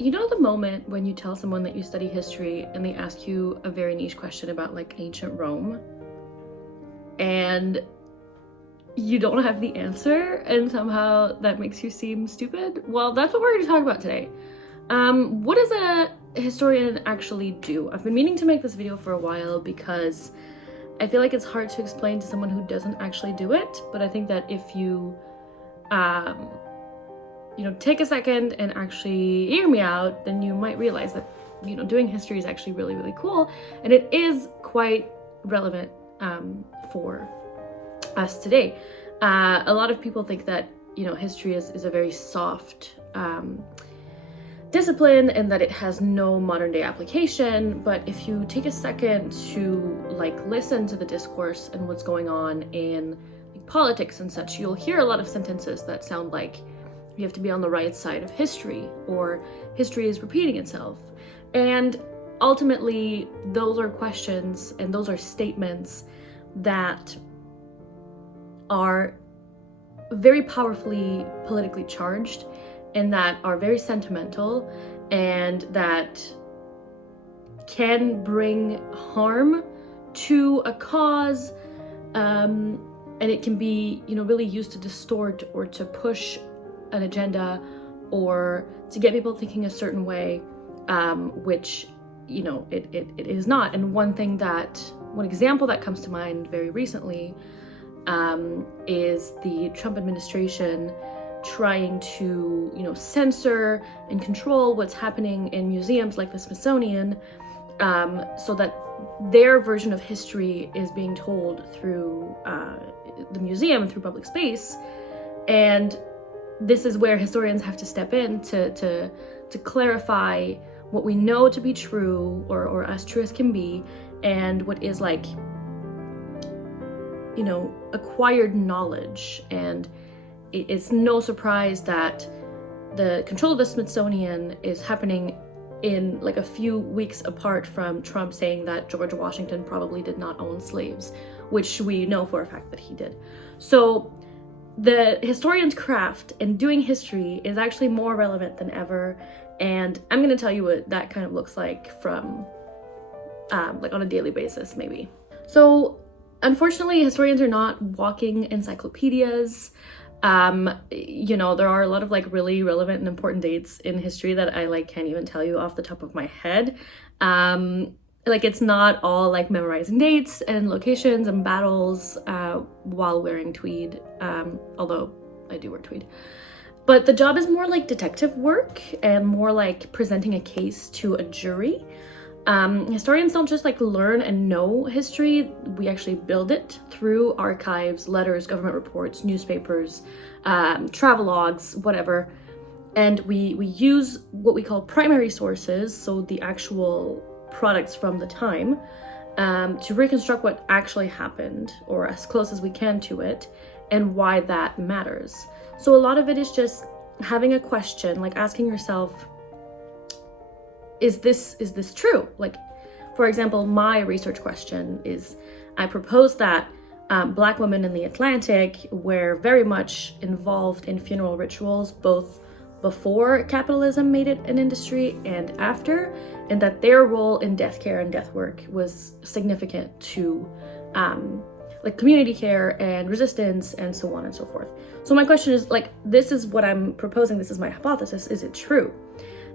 You know the moment when you tell someone that you study history and they ask you a very niche question about like ancient Rome and you don't have the answer and somehow that makes you seem stupid? Well, that's what we're going to talk about today. What does a historian actually do? I've been meaning to make this video for a while because I feel like it's hard to explain to someone who doesn't actually do it, but I think that if you take a second and actually hear me out, then you might realize that, doing history is actually really, really cool. And it is quite relevant for us today. A lot of people think that, history is a very soft discipline and that it has no modern day application. But if you take a second to listen to the discourse and what's going on in politics and such, you'll hear a lot of sentences that sound like you have to be on the right side of history, or history is repeating itself. And ultimately, those are questions and those are statements that are very powerfully politically charged and that are very sentimental and that can bring harm to a cause, and it can be, really used to distort or to push an agenda or to get people thinking a certain way, which, it is not. And one example that comes to mind very recently is the Trump administration trying to, censor and control what's happening in museums like the Smithsonian, so that their version of history is being told through the museum and through public space. And this is where historians have to step in to clarify what we know to be true, or as true as can be, and what is acquired knowledge. And it's no surprise that the control of the Smithsonian is happening in a few weeks apart from Trump saying that George Washington probably did not own slaves, which we know for a fact that he did. So the historian's craft and doing history is actually more relevant than ever, and I'm going to tell you what that kind of looks like from on a daily basis, maybe. So unfortunately, historians are not walking encyclopedias. There are a lot of really relevant and important dates in history that I can't even tell you off the top of my head. It's not all memorizing dates and locations and battles while wearing tweed, although I do wear tweed. But the job is more like detective work and more like presenting a case to a jury. Historians don't just learn and know history, we actually build it through archives, letters, government reports, newspapers, travel logs, whatever. And we use what we call primary sources, so the actual products from the time, to reconstruct what actually happened, or as close as we can to it, and why that matters. So a lot of it is just having a question, asking yourself, is this true? For example, my research question is, I propose that Black women in the Atlantic were very much involved in funeral rituals, both before capitalism made it an industry and after, and that their role in death care and death work was significant to community care and resistance and so on and so forth. So my question is, this is what I'm proposing, this is my hypothesis, is it true?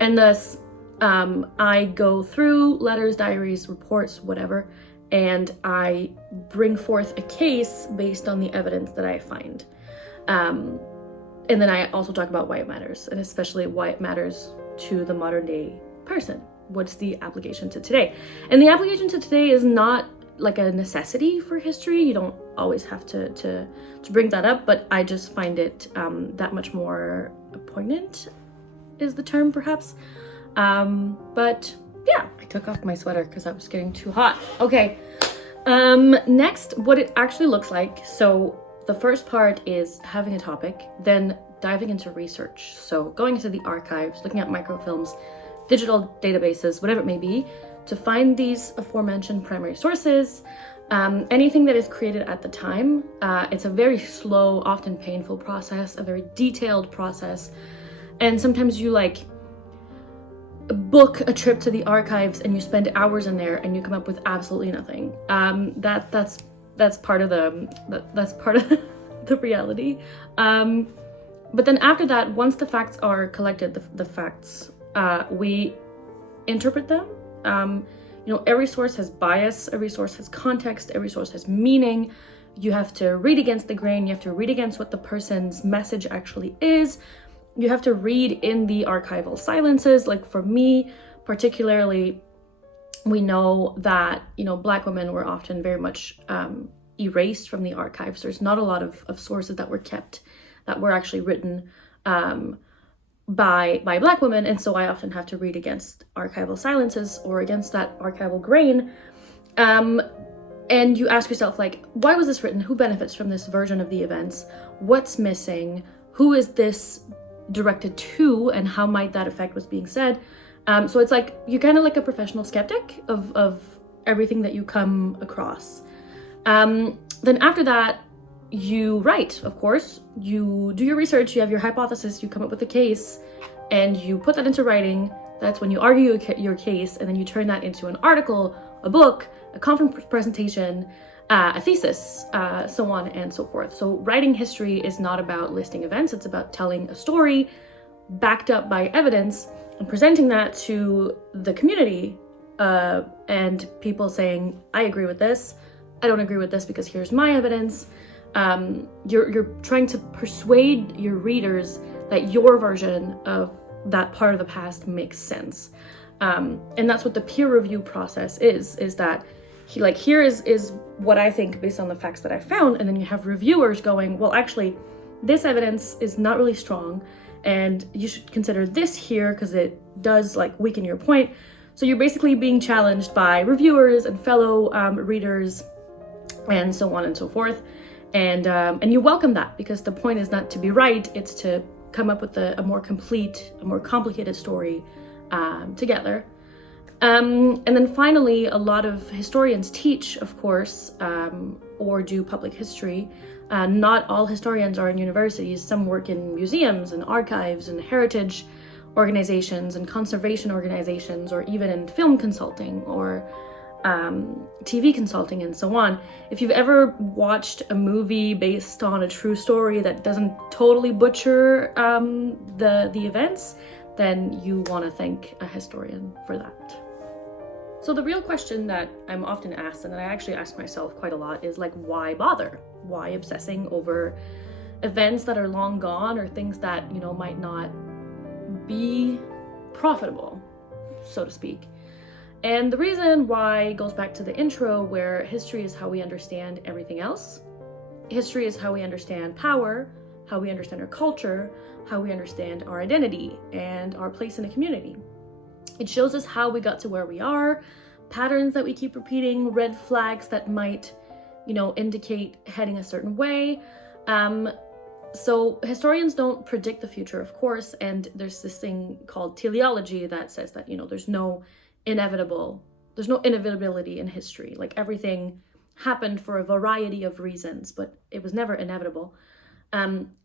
And thus, I go through letters, diaries, reports, whatever, and I bring forth a case based on the evidence that I find. And then I also talk about why it matters, and especially why it matters to the modern day person. What's the application to today? And the application to today is not a necessity for history. You don't always have to bring that up, but I just find it that much more poignant is the term, perhaps. But yeah, I took off my sweater because I was getting too hot. Okay, next, what it actually looks like. So the first part is having a topic, then diving into research. So going into the archives, looking at microfilms, digital databases, whatever it may be, to find these aforementioned primary sources, anything that is created at the time. It's a very slow, often painful process, a very detailed process. And sometimes you book a trip to the archives and you spend hours in there and you come up with absolutely nothing. That's part of the reality. But then after that, once the facts are collected, the facts, we interpret them. Every source has bias, every source has context, every source has meaning. You have to read against the grain, you have to read against what the person's message actually is. You have to read in the archival silences. Like for me, particularly, we know that, Black women were often very much erased from the archives. There's not a lot of sources that were kept, that were actually written by Black women. And so I often have to read against archival silences or against that archival grain. And you ask yourself, like, why was this written? Who benefits from this version of the events? What's missing? Who is this directed to, and how might that affect what's being said? So it's like, you're kind of like a professional skeptic of everything that you come across. Then after that, you write, of course. You do your research, you have your hypothesis, you come up with a case, and you put that into writing. That's when you argue your case, and then you turn that into an article, a book, a conference presentation, a thesis, so on and so forth. So writing history is not about listing events, it's about telling a story backed up by evidence and presenting that to the community, and people saying, I agree with this, I don't agree with this because here's my evidence. You're trying to persuade your readers that your version of that part of the past makes sense. And that's what the peer review process is that here is what I think based on the facts that I found, and then you have reviewers going, well, actually, this evidence is not really strong, and you should consider this here because it does weaken your point. So you're basically being challenged by reviewers and fellow readers, and so on and so forth. And you welcome that, because the point is not to be right, it's to come up with a more complete, a more complicated story together. And then finally, a lot of historians teach, of course, or do public history. Not all historians are in universities. Some work in museums and archives and heritage organizations and conservation organizations, or even in film consulting or TV consulting and so on. If you've ever watched a movie based on a true story that doesn't totally butcher the events, then you want to thank a historian for that. So the real question that I'm often asked, and that I actually ask myself quite a lot, is why bother? Why obsessing over events that are long gone, or things that, might not be profitable, so to speak? And the reason why goes back to the intro, where history is how we understand everything else. History is how we understand power, how we understand our culture, how we understand our identity and our place in a community. It shows us how we got to where we are, patterns that we keep repeating, red flags that might, indicate heading a certain way. So historians don't predict the future, of course, and there's this thing called teleology that says that, there's no inevitability in history. Everything happened for a variety of reasons, but it was never inevitable.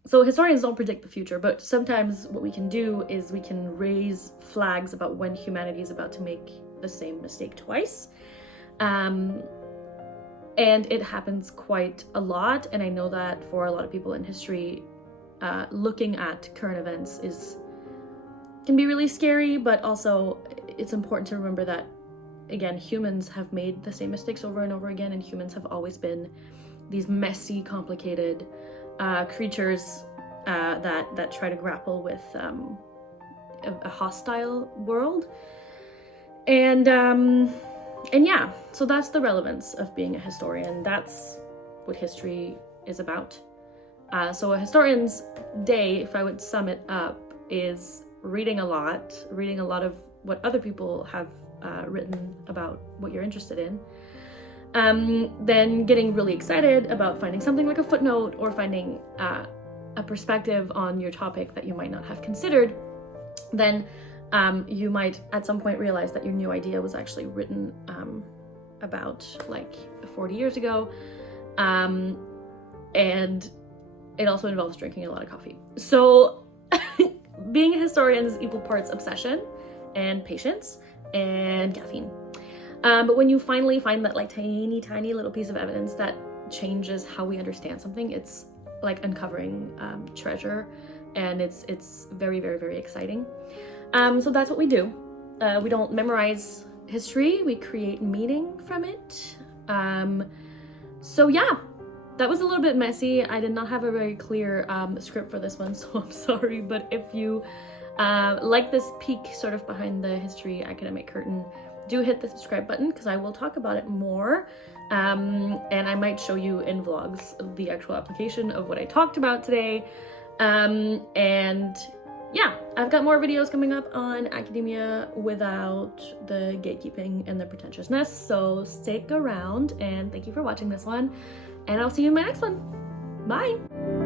So historians don't predict the future, but sometimes what we can do is we can raise flags about when humanity is about to make the same mistake twice. And it happens quite a lot. And I know that for a lot of people in history, looking at current events can be really scary, but also it's important to remember that, again, humans have made the same mistakes over and over again, and humans have always been these messy, complicated creatures that try to grapple with a hostile world. And yeah, so that's the relevance of being a historian. That's what history is about. So a historian's day, if I would sum it up, is reading a lot of what other people have written about what you're interested in. Then getting really excited about finding something like a footnote, or finding a perspective on your topic that you might not have considered. Then you might at some point realize that your new idea was actually written about 40 years ago. And it also involves drinking a lot of coffee. So being a historian is equal parts obsession and patience and caffeine. But when you finally find that like tiny little piece of evidence that changes how we understand something, it's like uncovering treasure, and it's very, very, very exciting. So that's what we do. We don't memorize history, we create meaning from it. So yeah, that was a little bit messy. I did not have a very clear script for this one, so I'm sorry. But if you like this peek sort of behind the history academic curtain, do hit the subscribe button because I will talk about it more. And I might show you in vlogs the actual application of what I talked about today. And yeah, I've got more videos coming up on academia without the gatekeeping and the pretentiousness. So stick around, and thank you for watching this one. And I'll see you in my next one. Bye!